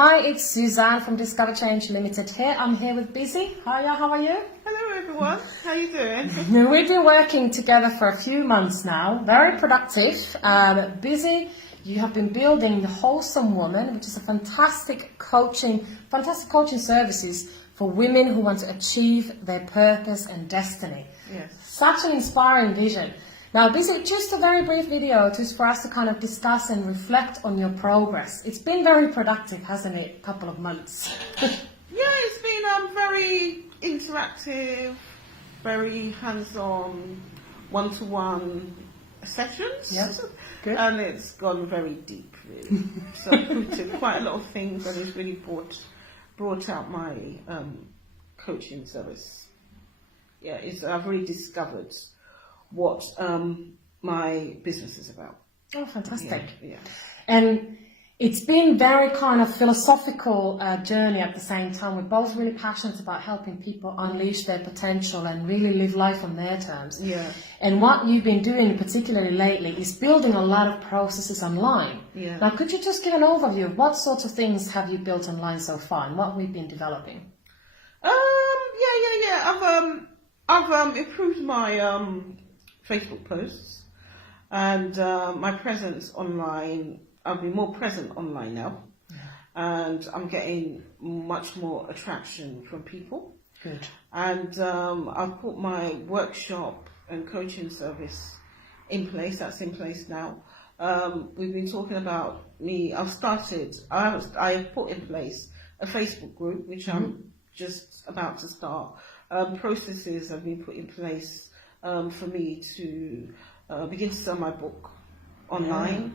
Hi, it's Suzanne from DiscoverChange Limited here. I'm here with Busy. Hiya, how are you? Hello everyone, how you doing? We've been working together for a few months now, very productive. Busy, you have been building the Wholesome Woman, which is a fantastic coaching services for women who want to achieve their purpose and destiny. Yes. Such an inspiring vision. Now, Busy, just a very brief video just for us to kind of discuss and reflect on your progress. It's been very productive, hasn't it? A couple of months. Yeah, it's been very interactive, very hands-on, one-to-one sessions. Yes, good. And it's gone very deep, really. So I put in quite a lot of things, and it's really brought out my coaching service. Yeah, I've really discovered what my business is about. Oh, fantastic. Yeah. And it's been very kind of philosophical journey at the same time. We're both really passionate about helping people unleash their potential and really live life on their terms. Yeah. And what you've been doing, particularly lately, is building a lot of processes online. Yeah. Now, could you just give an overview of what sorts of things have you built online so far and what we've been developing? Yeah. I've improved my Facebook posts and my presence online. I've been more present online now, and I'm getting much more attraction from people. Good. And I've put my workshop and coaching service in place. That's in place now. We've been talking about me. I put in place a Facebook group, which I'm just about to start. Processes have been put in place for me to begin to sell my book online.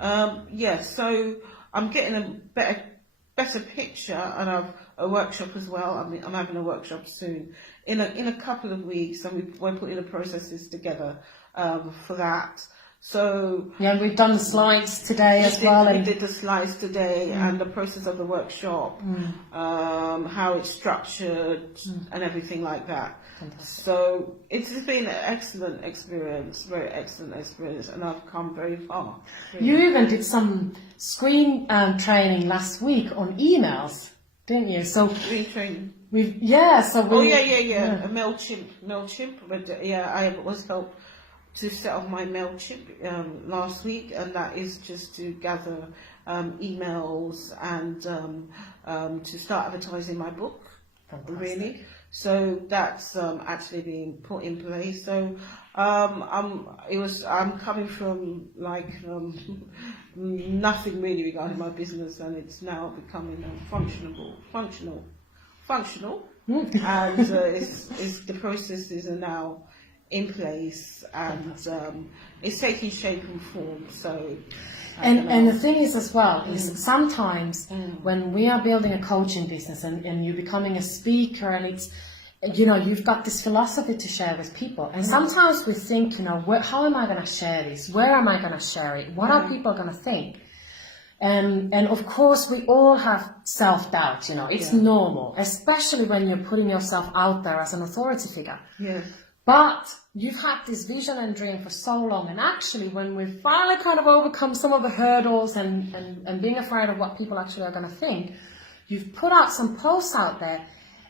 So I'm getting a better picture, and I've a workshop as well. I'm having a workshop soon in a couple of weeks, and we're putting the processes together for that. So yeah, we've done the slides today as well. We did the slides today and the process of the workshop, how it's structured and everything like that. Fantastic. So it's been an excellent experience, very excellent experience, and I've come very far. Really. You even did some screen training last week on emails, didn't you? So Screen training. A MailChimp. But I was helped to set up my MailChimp last week, and that is just to gather emails and to start advertising my book. Fantastic. Really. So that's actually being put in place. So I'm coming from nothing really regarding my business, and it's now becoming functional, and the processes are now in place, and it's taking shape and form. So. And the thing is as well, is sometimes when we are building a coaching business and you're becoming a speaker, and it's, you've got this philosophy to share with people. And sometimes we think, how am I going to share this? Where am I going to share it? What are people going to think? And of course, we all have self-doubt, it's normal, especially when you're putting yourself out there as an authority figure. Yeah. But you've had this vision and dream for so long, and actually when we've finally kind of overcome some of the hurdles and being afraid of what people actually are going to think, you've put out some posts out there,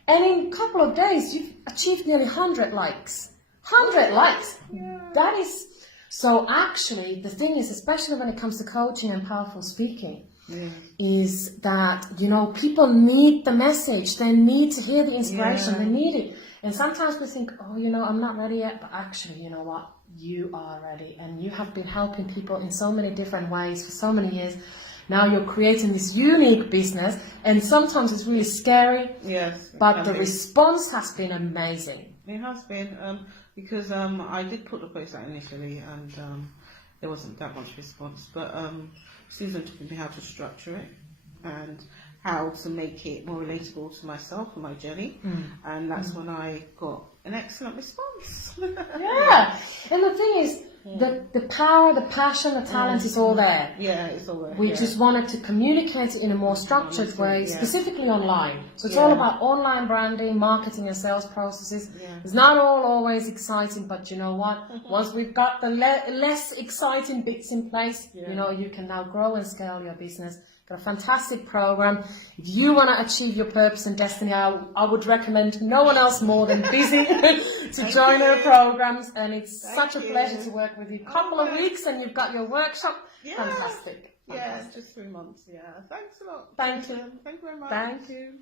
and in a couple of days you've achieved nearly 100 likes. 100 likes! Yeah. That is... So actually, the thing is, especially when it comes to coaching and powerful speaking, is that, people need the message, they need to hear the inspiration, they need it. And sometimes we think, I'm not ready yet, but actually, you know what? You are ready, and you have been helping people in so many different ways for so many years. Now you're creating this unique business, and sometimes it's really scary. Yes. But the response has been amazing. It has been, because I did put the post out initially, and there wasn't that much response. But Susan took me how to structure it and how to make it more relatable to myself and my journey, and that's when I got an excellent response. Yeah, and the thing is, the power, the passion, the talent is all there. Yeah, it's all there. We just wanted to communicate it in a more structured way, specifically online. So it's all about online branding, marketing and sales processes. It's not all always exciting, but you know what? Once we've got the less exciting bits in place, you can now grow and scale your business Got a fantastic program. If you want to achieve your purpose and destiny, I would recommend no one else more than Busy to join her programs. And it's such a pleasure to work with you. Couple of weeks and you've got your workshop. Yeah. Fantastic. Yeah, just 3 months. Yeah. Thanks a lot. Thank you. Thank you very much. Thank you.